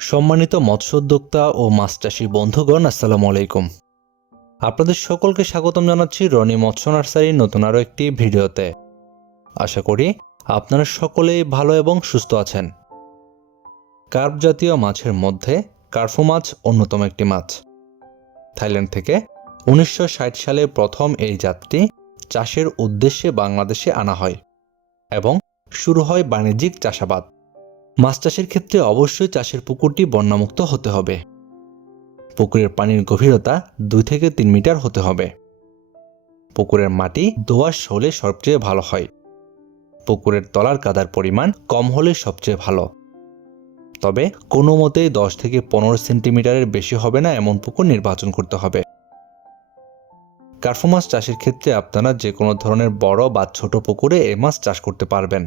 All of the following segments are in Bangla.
সম্মানিত মৎস্য উদ্যোক্তা ও মাছ চাষী বন্ধুগণ, আসসালামু আলাইকুম। আপনাদের সকলকে স্বাগতম জানাচ্ছি রনি মৎস্য নার্সারির নতুন আরও একটি ভিডিওতে। আশা করি আপনারা সকলেই ভালো এবং সুস্থ আছেন। কার্প জাতীয় মাছের মধ্যে কার্পো মাছ অন্যতম একটি মাছ। থাইল্যান্ড থেকে 1960 সালে প্রথম এই জাতটি চাষের উদ্দেশ্যে বাংলাদেশে আনা হয় এবং শুরু হয় বাণিজ্যিক চাষাবাদ। মাছ চাষের ক্ষেত্রে অবশ্যই চাষের পুকুরটি বন্যামুক্ত হতে হবে। পুকুরের পানির গভীরতা 2 থেকে 3 মিটার হতে হবে। পুকুরের মাটি দোআঁশ হলে সবচেয়ে ভালো হয়। পুকুরের তলার কাদার পরিমাণ কম হলে সবচেয়ে ভালো। তবে কোনো মতেই 10 থেকে 15 সেন্টিমিটারের বেশি হবে না এমন পুকুর নির্বাচন করতে হবে। কার্পো মাছ চাষের ক্ষেত্রে আপনারা যে কোনো ধরনের বড় বা ছোট পুকুরে এই মাছ চাষ করতে পারবেন।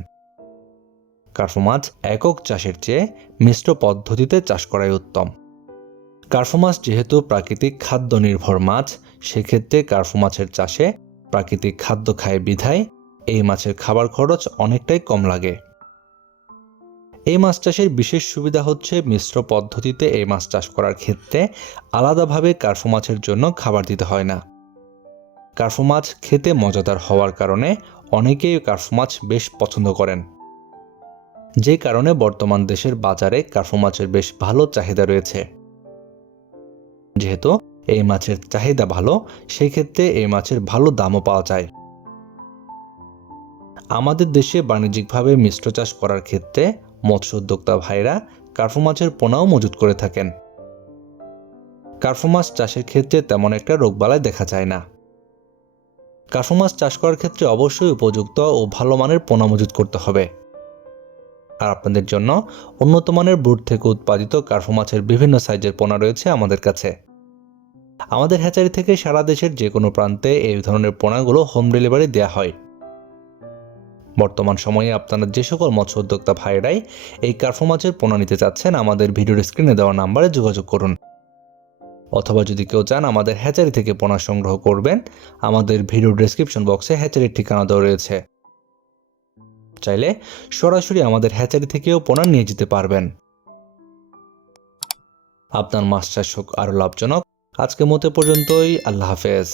কার্পো মাছ একক চাষের চেয়ে মিশ্র পদ্ধতিতে চাষ করাই উত্তম। কার্পো মাছ যেহেতু প্রাকৃতিক খাদ্য নির্ভর মাছ, সেক্ষেত্রে কার্পো মাছের চাষে প্রাকৃতিক খাদ্য খায় বিধায় এই মাছের খাবার খরচ অনেকটাই কম লাগে। এই মাছ চাষের বিশেষ সুবিধা হচ্ছে মিশ্র পদ্ধতিতে এই মাছ চাষ করার ক্ষেত্রে আলাদাভাবে কার্পো মাছের জন্য খাবার দিতে হয় না। কার্পো মাছ খেতে মজাদার হওয়ার কারণে অনেকেই কার্পো মাছ বেশ পছন্দ করেন, যে কারণে বর্তমান দেশের বাজারে কার্পো মাছের বেশ ভালো চাহিদা রয়েছে। যেহেতু এই মাছের চাহিদা ভালো, সেই ক্ষেত্রে এই মাছের ভালো দামও পাওয়া যায়। আমাদের দেশে বাণিজ্যিকভাবে মিশ্র চাষ করার ক্ষেত্রে মৎস্য উদ্যোক্তা ভাইরা কার্পো মাছের পোনাও মজুত করে থাকেন। কার্পো মাছ চাষের ক্ষেত্রে তেমন একটা রোগবালাই দেখা যায় না। কার্পো মাছ চাষ করার ক্ষেত্রে অবশ্যই উপযুক্ত ও ভালো মানের পোনা মজুত করতে হবে। আর আপনাদের জন্য উন্নত মানের ব্রুড থেকে উৎপাদিত কার্পো মাছের বিভিন্ন সাইজের পোনা রয়েছে আমাদের কাছে। আমাদের হ্যাচারি থেকে সারা দেশের যে কোনো প্রান্তে এই ধরনের পোনাগুলো হোম ডেলিভারি দেওয়া হয়। বর্তমান সময়ে আপনারা যে সকল মৎস্য উদ্যোক্তা ভাইরাই এই কার্পো মাছের পোনা নিতে চাচ্ছেন, আমাদের ভিডিওর স্ক্রিনে দেওয়া নাম্বারে যোগাযোগ করুন। অথবা যদি কেউ চান আমাদের হ্যাচারি থেকে পোনা সংগ্রহ করবেন, আমাদের ভিডিও ডেসক্রিপশন বক্সে হ্যাচারির ঠিকানা দেওয়া রয়েছে। চাইলে সরাসরি আমাদের হ্যাচারি থেকেও পোনা নিয়ে যেতে পারবেন। আপনার মাছ চাষ হোক আরও লাভজনক। আজকের মতো পর্যন্তই। আল্লাহ হাফেজ।